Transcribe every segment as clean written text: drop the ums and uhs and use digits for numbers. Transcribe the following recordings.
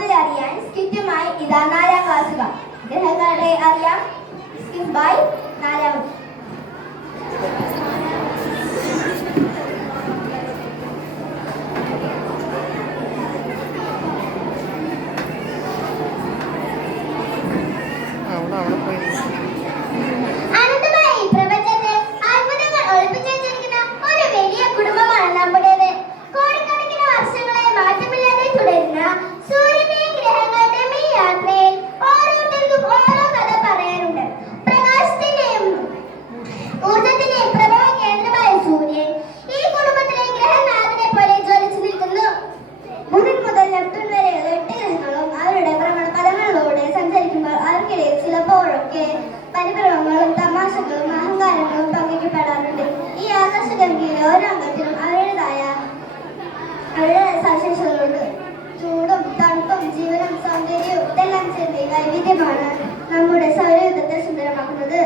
കൂടുതൽ അറിയാൻ സ്കിറ്റുമായി ഇതാ 4ാം ക്ലാസ്സുകാർ. ഗ്രഹങ്ങളെ അറിയാം. Skit by 4ാം. പരിഭ്രമങ്ങളും തമാശകളും അഹങ്കാരങ്ങളും പങ്കിക്കപ്പെടാറുണ്ട്. ഈ ആകാശഗംഗയിൽ ഓരോ അംഗത്തിനും അവരുടേതായ സവിശേഷതകളുണ്ട്. ചൂടും തണുപ്പും ജീവനും സൗന്ദര്യവും ഇതെല്ലാം ചേർന്ന വൈവിധ്യമാണ് നമ്മുടെ സൗരയൂഥത്തെ സുന്ദരമാക്കുന്നത്.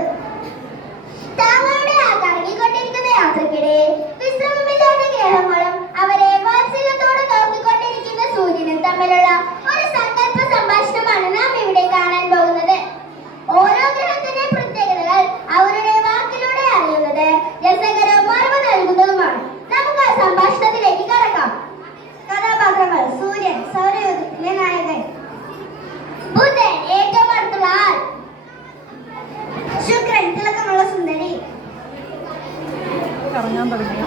താങ്കളുടെ ആ കറങ്ങിക്കൊണ്ടിരിക്കുന്ന യാത്രക്കിടെ വിശ്രമമില്ലാത്ത ഗ്രഹങ്ങളും അവരെ വാത്സല്യത്തോടെ നോക്കിക്കൊണ്ടിരിക്കുന്ന സൂര്യനും തമ്മിലുള്ള ഒരു സങ്കല്പ സംഭാഷണമാണ് നാം ഇവിടെ കാണാൻ പോകുന്നത്. ഓരോ ഗ്രഹത്തിന്റെ പ്രത്യേകതകൾ അവരുടെ വാക്കിലൂടെ അറിയുന്നത് രസകരവും അറിവ് നൽകുന്നതുമാണ്. നമുക്ക് ആ സംഭാഷണത്തിലേക്ക് കടക്കാം. കഥാപാത്രങ്ങൾ: സൂര്യൻ, സൗരയൂഥത്തിലെ നായകൻ. ബുധൻ, ഏറ്റവും അടുത്തുള്ള ആൾ. ശുക്രൻ, തിളക്കമുള്ള സുന്ദരി. കറങ്ങാൻ തുടങ്ങിയ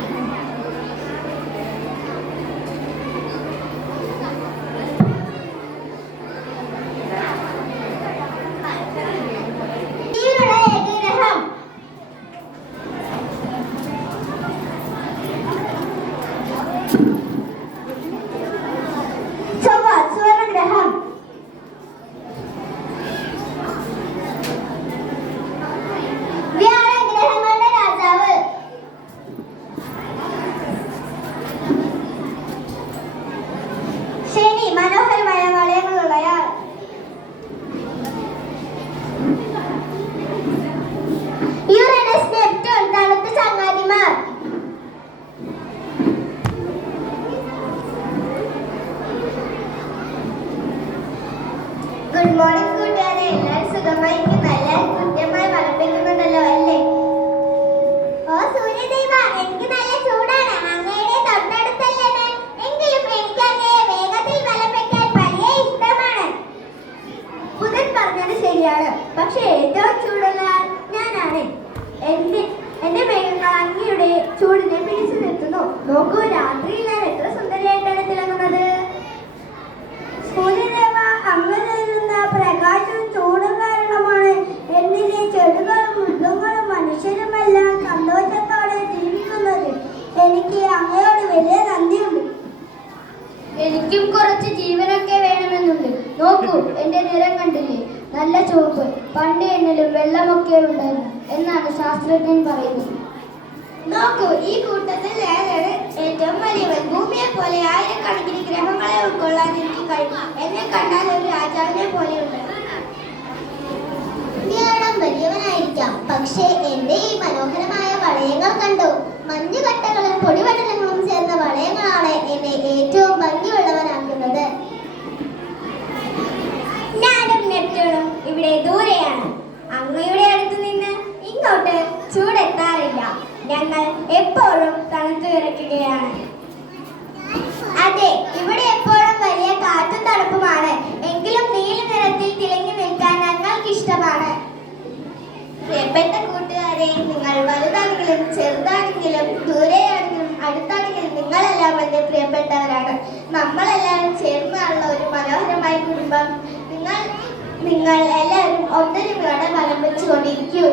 മനോഹരമായ വളയങ്ങളുള്ളയാൾ. യുറേനസ്, നെപ്റ്റ്യൂൺ, തണുത്ത ചങ്ങാതിമാർ. ഗുഡ് മോർണിംഗ് കൂട്ടുകാരെ, എല്ലാവരും സുഖമായിരിക്കുന്നല്ലേ? കൃത്യമായി വളർത്തിക്കുന്നുണ്ടല്ലോ അല്ലേ? ഓ സൂര്യദേവ, എനിക്ക് നല്ല ചൂടാണ്. അങ്ങയുടെ തൊട്ടടുത്തല്ലേ എങ്കിലും എനിക്ക് അങ്ങയെ വേഗത്തിൽ വലം വെക്കാൻ വലിയ ഇഷ്ടമാണ്. ബുധൻ പറഞ്ഞത് ശരിയാണ്, പക്ഷെ ഏറ്റവും ചൂടുള്ള ഞാനാണ്. എന്റെ മേഘങ്ങൾ അങ്ങയുടെ ചൂടിനെ പിടിച്ചു നിർത്തുന്നു. നോക്കൂ, രാത്രിയിൽ ഞാൻ എത്ര സുന്ദരിയായിട്ടാണ് തിളങ്ങുന്നത്. സൂര്യദേവ, അങ്ങ് നൽകുന്ന പ്രകാശവും ചൂടും കാരണമാണ് എന്നിലെ ചെടികളും മൃഗങ്ങളും മനുഷ്യരുമെല്ലാം സന്തോഷത്തോടെ ജീവിക്കുന്നത്. എനിക്ക് അങ്ങയോട് വലിയ നന്ദിയുണ്ട്. എനിക്കും കുറച്ച് ജീവനൊക്കെ വേണമെന്നുണ്ട്. നോക്കൂ, എന്റെ നിറം കണ്ടില്ലേ? നല്ല ചുവപ്പ്. പണ്ട് എന്നിലും വെള്ളമൊക്കെ ഉണ്ടായിരുന്നു എന്നാണ് ശാസ്ത്രജ്ഞൻ പറയുന്നത്. നോക്കൂ, ഈ കൂട്ടത്തിൽ ഏതാണ് ഏറ്റവും വലിയവൻ? ഭൂമിയെ പോലെ ആയിരക്കണക്കിന് ഗ്രഹങ്ങളെ ഉൾക്കൊള്ളാൻ എനിക്ക് കഴിയും. എന്നെ കണ്ടാൽ ഒരു രാജാവിനെ പോലെയുണ്ട്. ഞാനും വലിയവനായിരിക്കാം, പക്ഷേ എന്റെ ഈ മനോഹരമായ വളയങ്ങൾ കണ്ടു. മഞ്ഞുകട്ടകളും പൊടിപടലങ്ങളും ചേർന്ന വളയങ്ങളാണ് എന്നെ ഏറ്റവും ഭംഗിയുള്ളവനാക്കുന്നത്. ഞാനും നെപ്റ്റ്യൂണും ഇവിടെ ദൂരെയാണ്. അങ്ങയുടെ അടുത്ത് നിന്ന് ഇങ്ങോട്ട് ചൂടെത്താറില്ല. ഞങ്ങൾ എപ്പോഴും തണുത്തു വിറയ്ക്കുകയാണ്. അതെ, ഇവിടെ എപ്പോഴും വലിയ കാറ്റും തണുപ്പുമാണ്. എങ്കിലും നീല നിറത്തിൽ തിളങ്ങി നിൽക്കാൻ ഞങ്ങൾക്ക് ഇഷ്ടമാണ്. പ്രിയപ്പെട്ട കൂട്ടുകാരെ, നിങ്ങൾ വലുതാണെങ്കിലും ചെറുതാണെങ്കിലും ദൂരെയാണെങ്കിലും അടുത്താണെങ്കിലും നിങ്ങളെല്ലാം എന്റെ പ്രിയപ്പെട്ടവരാണ്. നമ്മളെല്ലാം ചേർന്നുള്ള ഒരു മനോഹരമായ കുടുംബം. നിങ്ങൾ എല്ലാവരും ഒന്നിനു വലം വെച്ചുകൊണ്ടിരിക്കൂ.